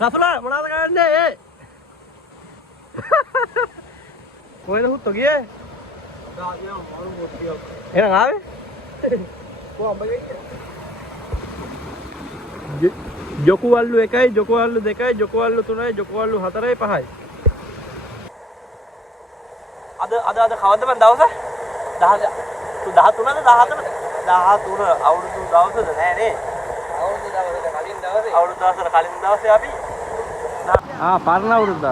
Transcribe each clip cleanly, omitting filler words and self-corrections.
රසුලා මොනවද කරන්නේ? කොහෙද හුත්තෝ ගියේ? දාදියා මාළු මොට්ටියක්. එහෙනම් ආවේ? කො අම්බ ගියේ? ජොකුවල්ලු 1යි, ජොකුවල්ලු 2යි, ජොකුවල්ලු 3යි, ජොකුවල්ලු 4යි 5යි. අද කවද්ද මන් දවස? 13ද 14ද? 13 අවුරුදු දවසද නෑ නේ. අවුරුදු දවසට කලින් දවසේ. අවුරුදු දවසට කලින් දවසේ අපි පරණ අවුරුද්ද.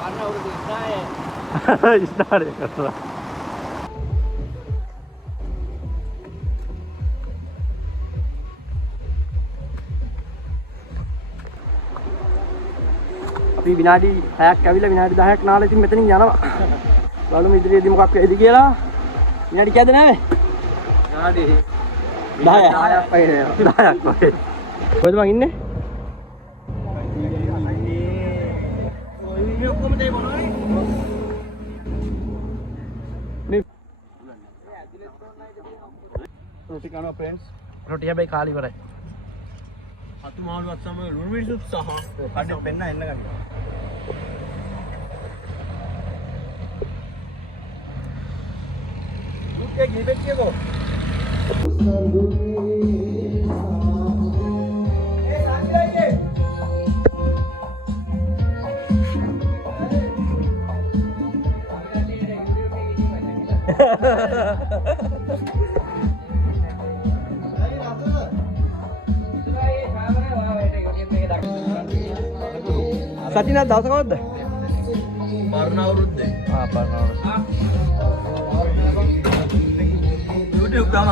පරණ අවුරුදු ඉස්නාරේ කරලා. අපි විනාඩි 6ක් ඇවිල්ලා විනාඩි 10ක් නාලා ඉතින් මෙතනින් යනවා. බලමු ඉදිරියේදී මොකක් වෙයිද කියලා. විනාඩි කීයද නැවේ? විනාඩි 10ක් වගේ. 10ක් වගේ. කොහෙද මං ඉන්නේ? මේ ඔක්කොම දේ මොනවනේ? මේ රොටි කනවා ෆ්‍රෙන්ඩ්ස්. රොටි හැබැයි කාලි ඉවරයි. අතු මාළුවත් සමග ලුණු මිරිසුත් සහ කඩේ පෙන්න එන්න ගන්න. මුක්කේ ගිබෙක් කියකෝ. ඒ සංගයයේ සතිනා දවස කවද්ද? පරණ අවුරුද්දේ. පරණ අවුරුද්ද. YouTube ගම.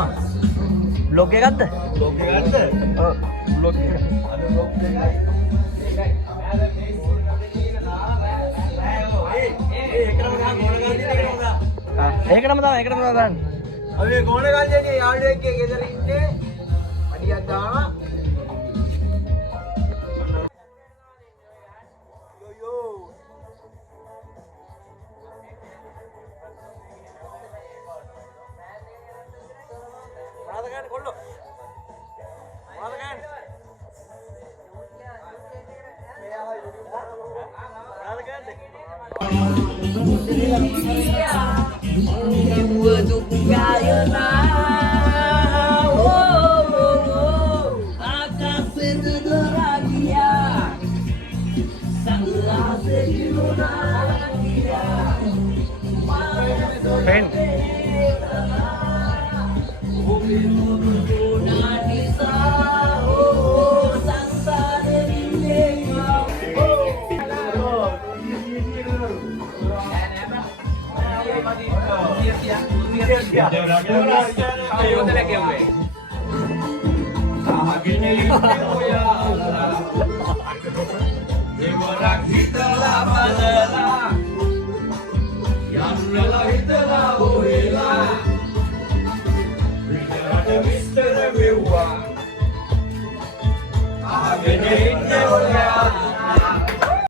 බ්ලොග් එකක්ද? බ්ලොග් එකක්ද? ඔව් බ්ලොග් එක. අද බ්ලොග් එකයි. ඒකටම දාන්න. අපි ගෝණ ගල්ජේ යාළුවෙක්ගේ ගෙදර ඉන්නේ. අඩියක් දානවා. Mister Mewa,